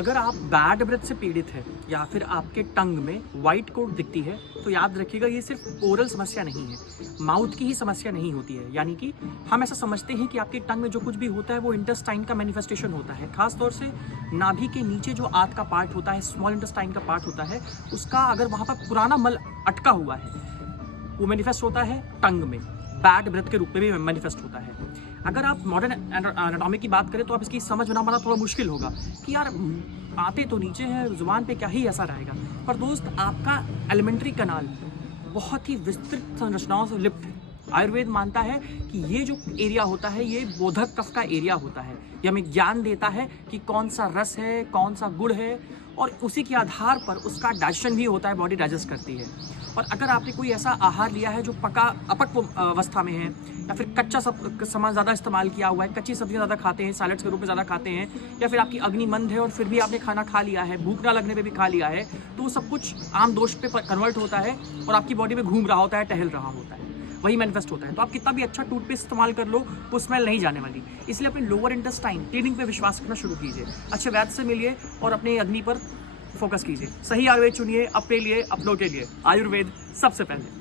अगर आप bad breath से पीड़ित है या फिर आपके टंग में वाइट कोट दिखती है तो याद रखिएगा ये सिर्फ ओरल समस्या नहीं है, माउथ की ही समस्या नहीं होती है। यानी कि हम ऐसा समझते हैं कि आपके टंग में जो कुछ भी होता है वो इंटेस्टाइन का मैनिफेस्टेशन होता है। खासतौर से नाभि के नीचे जो आंत का पार्ट होता है, स्मॉल इंटेस्टाइन का पार्ट होता है, उसका अगर वहाँ पर पुराना मल अटका हुआ है वो मैनिफेस्ट होता है टंग में, बैड ब्रेथ के रूप में भी मैनिफेस्ट होता है। अगर आप मॉडर्न एनाटॉमी की बात करें तो आप इसकी समझ में पाना थोड़ा मुश्किल होगा कि यार आते तो नीचे हैं, जुबान पे क्या ही ऐसा रहेगा। पर दोस्त, आपका एलिमेंट्री कनाल बहुत ही विस्तृत संरचनाओं से लिप्त है। आयुर्वेद मानता है कि ये जो एरिया होता है ये बोधक कफ का एरिया होता है। ये हमें ज्ञान देता है कि कौन सा रस है, कौन सा गुड़ है, और उसी के आधार पर उसका डाइजेशन भी होता है, बॉडी डाइजेस्ट करती है। और अगर आपने कोई ऐसा आहार लिया है जो पका अपक्व अवस्था में है या फिर कच्चा सामान ज़्यादा इस्तेमाल किया हुआ है, कच्ची सब्जियां ज़्यादा खाते हैं, सैलड्स के रूप में ज़्यादा खाते हैं, या फिर आपकी अग्नि मंद है और फिर भी आपने खाना खा लिया है, भूख ना लगने पे भी खा लिया है, तो वो सब कुछ आम दोष पे कन्वर्ट होता है और आपकी बॉडी में घूम रहा होता है, टहल रहा होता है, वही मैनिफेस्ट होता है। तो आप कितना भी अच्छा टूथपेस्ट इस्तेमाल कर लो वो स्मेल नहीं जाने वाली। इसलिए अपने लोअर इंटेस्टाइन क्लीनिंग पे विश्वास करना शुरू कीजिए, अच्छे वैद्य से मिलिए और अपनी अग्नि पर फोकस कीजिए। सही आयुर्वेद चुनिए अपने लिए, अपनों के लिए। आयुर्वेद सबसे पहले।